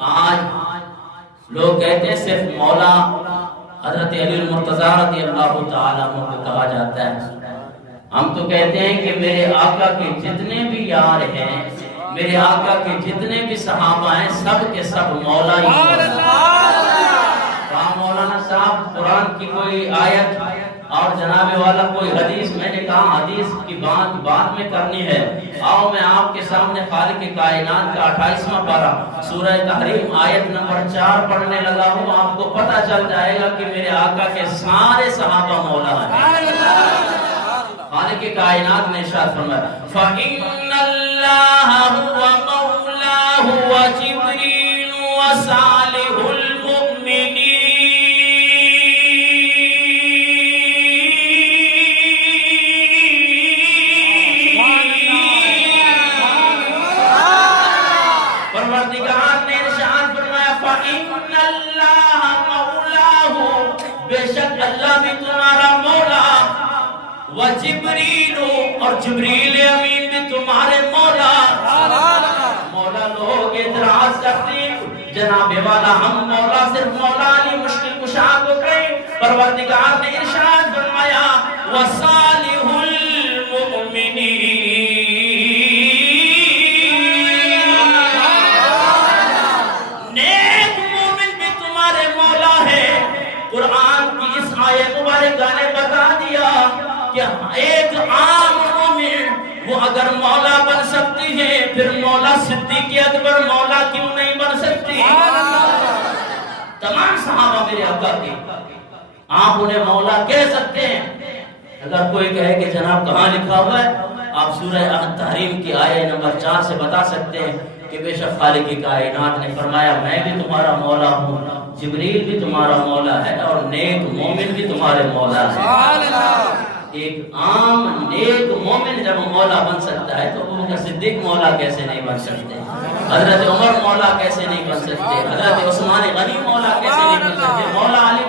آج لوگ کہتے ہیں صرف مولا حضرت علی المرتضیٰ رضی اللہ تعالیٰ عنہ کو کہا جاتا ہے۔ ہم تو کہتے ہیں کہ میرے آقا کے جتنے بھی یار ہیں، میرے آقا کے جتنے بھی صحابہ ہیں، سب کے سب مولا ہی کہا مولانا صاحب قرآن کی کوئی آیت اور جناب والا کوئی حدیث، میں نے کہا حدیث کی بات بعد میں کرنی ہے، آؤ میں آپ کے سامنے خالق کائنات کا 28واں پارہ سورہ تحریم آیت نمبر 4 پڑھنے لگا ہوں۔ آپ کو پتہ چل جائے گا کہ میرے آقا کے سارے صحابہ مولا ہیں۔ خالق کائنات نے ارشاد فرمایا فَإِنَّ اللَّهَ هُوَ مَوْلَاهُ وَجِبْرِيلُ وَصَالِحُ الْمُؤْمِنِينَ پروردگار نے ارشاد فرمایا فَإِنَّ اللَّهَ مَوْلَاهُ، بے شک اللہ بھی تمہارا مولا، وجبریل، اور جبریل امین بھی تمہارے مولا۔ مولا لوگ اعتراض کرتے ہیں جناب والا ہم مولا صرف مولا علی مشکل کشا کو کہیں، پروردگار نے ارشاد فرمایا وصالح المؤمنین، نیک مومن بھی تمہارے مولا ہے۔ قرآن کی اس آیت مبارکہ نے بتا دیا کہ ایک عام مومن وہ اگر مولا بن سکتی ہے، پھر مولا صدیق اکبر مولا کیوں نہیں بن سکتی؟ تمام صحابہ میرے آقا کے، آپ انہیں مولا کہہ سکتے ہیں۔ اگر کوئی کہے کہ جناب کہاں لکھا ہوا ہے، آپ سورہ تحریم کی آیت نمبر 4 سے بتا سکتے ہیں کہ بے شک خالق کائنات نے فرمایا میں بھی تمہارا مولا ہوں، جبریل بھی تمہارا مولا ہے، اور نیک مومن بھی تمہارے مولا ہے۔ ایک عام نیک مومن جب مولا بن سکتا ہے تو وہ صدیق مولا کیسے نہیں بن سکتے، حضرت عمر مولا کیسے نہیں بن سکتے، حضرت عثمان غنی مولا کیسے نہیں بن سکتے، مولا علی